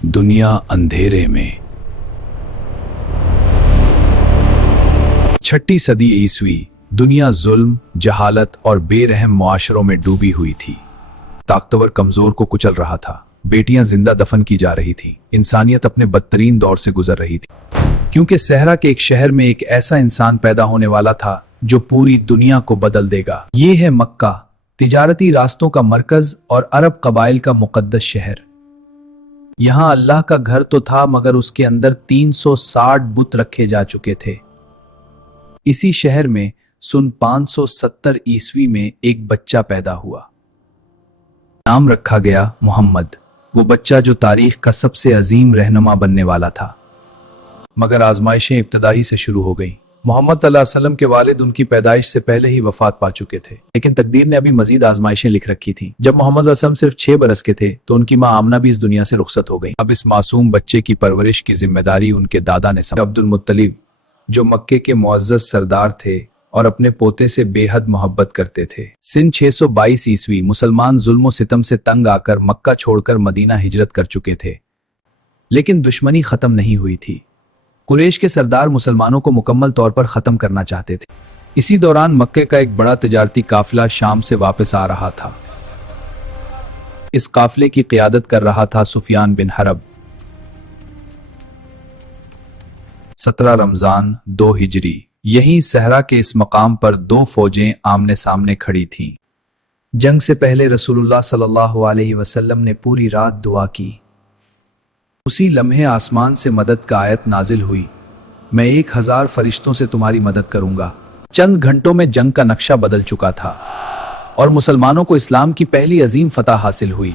दुनिया अंधेरे में। 6ठी सदी ईस्वी। दुनिया जुल्म, जहालत और बेरहम मुआशरों में डूबी हुई थी। ताकतवर कमजोर को कुचल रहा था, बेटियां जिंदा दफन की जा रही थी, इंसानियत अपने बदतरीन दौर से गुजर रही थी। क्योंकि सहरा के एक शहर में एक ऐसा इंसान पैदा होने वाला था जो पूरी दुनिया को बदल देगा। ये है मक्का, तिजारती रास्तों का मरकज और अरब कबाइल का मुकद्दस शहर। यहां अल्लाह का घर तो था, मगर उसके अंदर 360 बुत रखे जा चुके थे। इसी शहर में सन 570 ईस्वी में एक बच्चा पैदा हुआ। नाम रखा गया मोहम्मद, वो बच्चा जो तारीख का सबसे अजीम रहनुमा बनने वाला था। मगर आजमाइशें इब्तदाई से शुरू हो गई। मोहम्मद सल्लल्लाहु अलैहि वसल्लम के वालिद उनकी पैदाइश से पहले ही वफात पा चुके थे, लेकिन तकदीर ने अभी मजीद आजमाइशें लिख रखी थी। जब मोहम्मद सल्लल्लाहु अलैहि वसल्लम सिर्फ 6 बरस के थे तो उनकी मां आमना भी इस दुनिया से रुखसत हो गई। अब इस मासूम बच्चे की परवरिश की जिम्मेदारी उनके दादा ने संभाली। अब्दुल मुत्तलिब, जो मक्के के मुअज्जज सरदार थे और अपने पोते से बेहद मोहब्बत करते थे। सन 622 ईस्वी मुसलमान जुल्म सितम से तंग आकर मक्का छोड़कर मदीना हिजरत कर चुके थे, लेकिन दुश्मनी खत्म नहीं हुई थी। कुरैश के सरदार मुसलमानों को मुकम्मल तौर पर खत्म करना चाहते थे। इसी दौरान मक्के का एक बड़ा तिजारती काफिला शाम से वापस आ रहा था। इस काफिले की क़ियादत कर रहा था सुफियान बिन हरब। 17 रमजान 2 हिजरी। यहीं सहरा के इस मकाम पर 2 फौजें आमने सामने खड़ी थीं। जंग से पहले रसूलुल्लाह सल्लल्लाहु अलैहि वसल्लम ने पूरी रात दुआ की। उसी लम्हे आसमान से मदद का आयत नाजिल हुई, मैं 1000 फरिश्तों से तुम्हारी मदद करूंगा। चंद घंटों में जंग का नक्शा बदल चुका था और मुसलमानों को इस्लाम की पहली अजीम फतह हासिल हुई।